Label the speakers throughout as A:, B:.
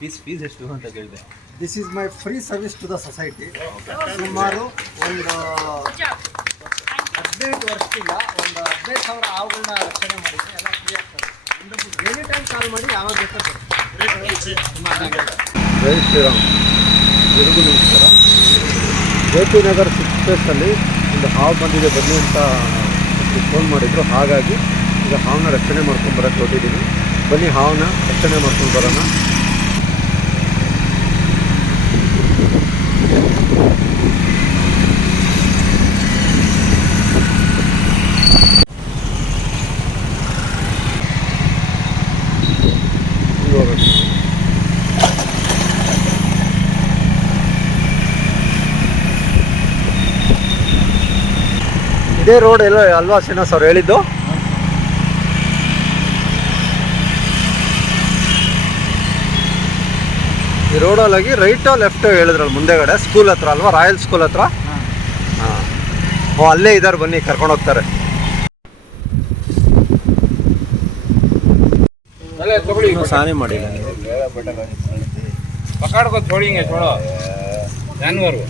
A: Fees fees ಎಷ್ಟು ಅಂತ ಕೇಳಿದೆ.
B: This is my free service to the society ಸುಮಾರು ಒಂದು ಹದಿನೈದು ವರ್ಷದಿಂದ ಒಂದು ಹದಿನೈದು ಸಾವಿರ ಹಾವುಗಳನ್ನ ರಕ್ಷಣೆ ಮಾಡಿದ್ದೆ ಎಲ್ಲ ಫ್ರೀ ಆಗ್ತದೆ. ಎನಿ ಟೈಮ್ ಕಾಲ್ ಮಾಡಿ ಯಾವಾಗ ಬೇಕಾದ್ರೆ ಜೈ ಶ್ರೀರಾಮ್. ಎಲ್ರಿಗೂ ನಮಸ್ಕಾರ. ಜೆ ಪಿ ನಗರ್ ಸಿಕ್ಸ್ ಪ್ಲೇಸಲ್ಲಿ ಒಂದು ಹಾವು ಬಂದಿದೆ ಬನ್ನಿ ಅಂತ ಫೋನ್ ಮಾಡಿದ್ರು. ಹಾಗಾಗಿ ಈಗ ಹಾವನ್ನ ರಕ್ಷಣೆ ಮಾಡ್ಕೊಂಡು ಬರೋಕ್ಕೆ ಹೋಗಿದ್ದೀನಿ ಬನ್ನಿ ಹಾವನ್ನ ರಕ್ಷಣೆ ಮಾಡ್ಕೊಂಡು ಬರೋಣ. ಇದೇ ರೋಡ್ ಎಲ್ಲ ಅಲ್ವಾ ಶ್ರೀನಿವಾಸ್ ಅವ್ರು ಹೇಳಿದ್ದು? ಈ ರೋಡಲ್ಲಾಗಿ ರೈಟೋ ಲೆಫ್ಟೋ ಹೇಳಿದ್ರಲ್ಲ ಮುಂದೆಗಡೆ ಸ್ಕೂಲ್ ಹತ್ರ ಅಲ್ವಾ? ರಾಯಲ್ ಸ್ಕೂಲ್ ಹತ್ರ? ಹಾಂ. ಓ ಅಲ್ಲೇ ಇದ್ದಾರೆ ಬನ್ನಿ ಕರ್ಕೊಂಡು ಹೋಗ್ತಾರೆ. ಸ್ನಾನ ಮಾಡಿಲ್ಲ.
C: ಪಕಾಡ್ಕೋ ಥೋಡಿ ಹಿಂಗೆ ಥೋಡೋ ಜಾನುವಾರು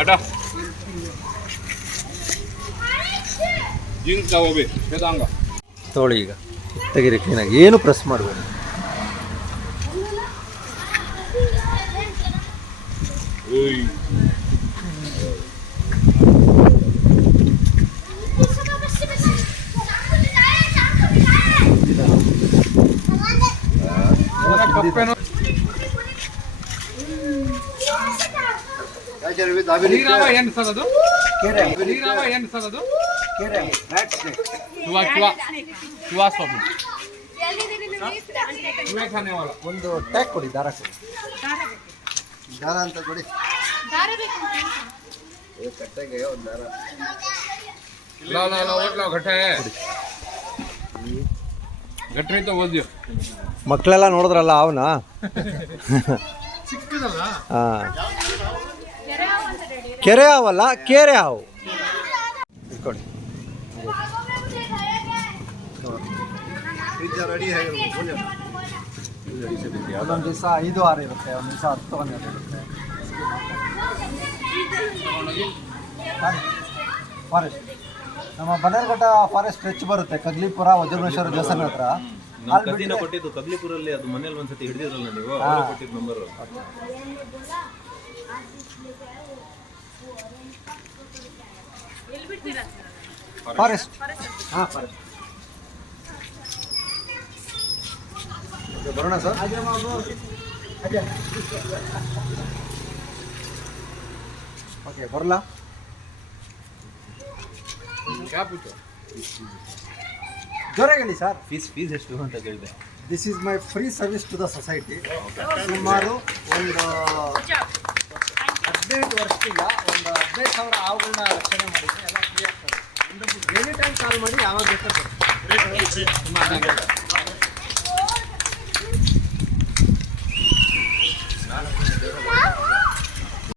C: ಅಡಾ ಜೀನ್ಸ್
B: ತೋಳಿ ಈಗ. ತೆಗೀರಿ ಕ್ಲೀನಾಗಿ ಏನು ಪ್ರೆಸ್ ಮಾಡಬೇಕು
C: ನೀರಾವ ಏನು ಸರ್ ಅದು? ನೀರಾವ ಏನು ಸರ್ ಅದು? ಚುವಾ ಚುವಾ ಚುವಾ ಸೊಪ್ಪು ಚುವೆ ಖಾನೆ ವಾಲ
B: ಒಂದು ಟ್ಯಾಗ್ ಕೊಡಿ ದಾರ ಕೊಡಿ ದಾರ ಅಂತ ಕೊಡಿ
C: ला ला ला ओट ला घटे घट रही तो बोल दियो
B: ಮಕ್ಕಳೆಲ್ಲ ನೋಡಿದ್ರಲ್ಲ ಅವನ ಹಾಂ ಕೆರೆ ಹಾವಲ್ಲ ಕೆರೆ ಹಾವು ಇಟ್ಕೊಳ್ಳಿ ಒಂದೊಂದು ದಿವಸ ಐದು ಆರು ಇರುತ್ತೆ ಒಂದು ದಿವಸ ಹತ್ತು ಹನ್ನೆರಡು ಇರುತ್ತೆ ಫಾರೆಸ್ಟ್ ನಮ್ಮ ಬನ್ನೇರುಘಟ್ಟ ಫಾರೆಸ್ಟ್ ಸ್ಟ್ರೆಚ್ ಬರುತ್ತೆ ಕಗ್ಲಿಪುರ ವಜ್ರಮೇಶ್ವರ ದೇವಸ್ಥಾನ ಹತ್ರ ಬಿಟ್ರೆ-
A: ಕೊಟ್ಟಿದ್ದು ಕಗ್ಲಿಪುರಲ್ಲಿ ಅದು ಮನೇಲಿ ಒಂದ್ಸತಿ ಹಿಡಿದಿರಲ್ಲ ನೀವು. ನಂಬರ್ ಎಲ್ಲಿ ನಂಬರ್
B: ಫಾರೆಸ್ಟ್ ಹಾಂ ಫಾರೆಸ್ಟ್ ಬರೋಣ ಸರ್? ಓಕೆ ಬರಲ್ಲ ಜ್ವರ ಸರ್.
A: ಫೀಸ್ ಫೀಸ್ ಎಷ್ಟು ಅಂತ ಕೇಳಿದೆ.
B: This is my free service to the society ಸುಮಾರು ಒಂದು ಹದಿನೆಂಟು ವರ್ಷದಿಂದ ಒಂದು ಹದಿನೈದು ಸಾವಿರ ಆವುಗಳನ್ನ ರಕ್ಷಣೆ ಮಾಡಿದ್ವಿ ಎಲ್ಲ ಟೈಮ್ ಕಾಲ್ ಮಾಡಿ ಯಾವಾಗ ಬೇಕಾದ್ರೆ.